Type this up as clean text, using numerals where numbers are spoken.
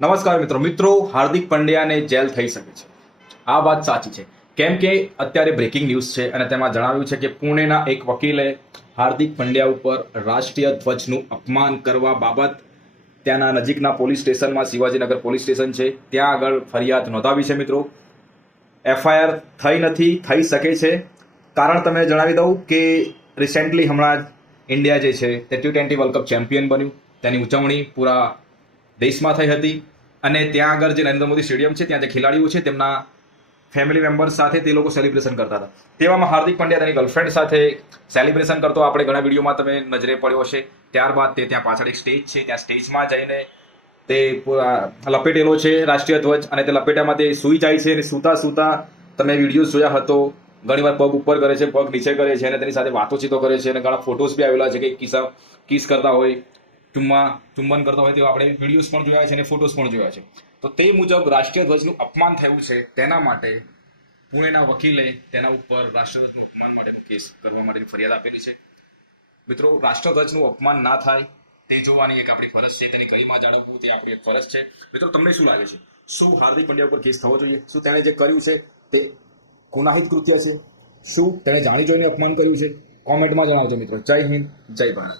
નમસ્કાર મિત્રો હાર્દિક પંડ્યાને જેલ થઈ શકે છે. આ વાત સાચી છે, કેમ કે અત્યારે બ્રેકિંગ ન્યૂઝ છે અને તેમાં જણાવ્યું છે કે પુણેના એક વકીલે હાર્દિક પંડ્યા ઉપર રાષ્ટ્રીય ધ્વજનું અપમાન કરવા બાબત ત્યાંના નજીકના પોલીસ સ્ટેશનમાં, શિવાજીનગર પોલીસ સ્ટેશન છે, ત્યાં આગળ ફરિયાદ નોંધાવી છે. મિત્રો, એફઆઈઆર થઈ નથી, થઈ શકે છે. કારણ તમે જણાવી દઉં કે રિસેન્ટલી હમણાં જ ઇન્ડિયા જે છે તે T20 વર્લ્ડ કપ ચેમ્પિયન બન્યું. તેની ઉજવણી પૂરા દેશમાં થઈ હતી અને ત્યાં આગળ જે નરેન્દ્ર મોદી સ્ટેડિયમ છે ત્યાં જે ખેલાડીઓ છે તેમના ફેમિલી મેમ્બર્સ સાથે તે લોકો સેલિબ્રેશન કરતા હતા. તેવામાં હાર્દિક પંડ્યા તેની ગર્લફ્રેન્ડ સાથે સેલિબ્રેશન કરતો આપણે ઘણા વિડીયોમાં તમે નજરે પડ્યો હશે. ત્યારબાદ તે ત્યાં પાછળ એક સ્ટેજ છે, ત્યાં સ્ટેજમાં જઈને તે લપેટેલો છે રાષ્ટ્રીય ધ્વજ અને તે લપેટામાં તે સૂઈ જાય છે અને સૂતા સૂતા તમે વિડીયોઝ જોયા હતો. ઘણીવાર પગ ઉપર કરે છે, પગ નીચે કરે છે અને તેની સાથે વાતોચીતો કરે છે અને ઘણા ફોટોસ બી આવેલા છે કે કિસ કરતા હોય, ચુંબન કરતા હોય તેવા આપણે વિડીયોઝ પણ જોયા છે અને ફોટોસ પણ જોયા છે. તો તે મુજબ રાષ્ટ્રીય ધ્વજનું અપમાન થયું છે, તેના માટે પુણેના વકીલે તેના ઉપર રાષ્ટ્રધ્વજનું અપમાન માટેનો કેસ કરવા માટેની ફરિયાદ આપેલી છે. મિત્રો, રાષ્ટ્રધ્વજનું અપમાન ના થાય તે જોવાની એક આપણી ફરજ છે, તેની ગરિમા જાળવવું તે આપણી એક ફરજ છે. મિત્રો, તમને શું લાગે છે, શું હાર્દિક પંડ્યા ઉપર કેસ થવો જોઈએ? શું તેણે જે કર્યું છે તે ગુનાહિત કૃત્ય છે? શું તેણે જાણી જોઈને અપમાન કર્યું છે? કોમેન્ટમાં જણાવજો મિત્રો. જય હિન્દ, જય ભારત.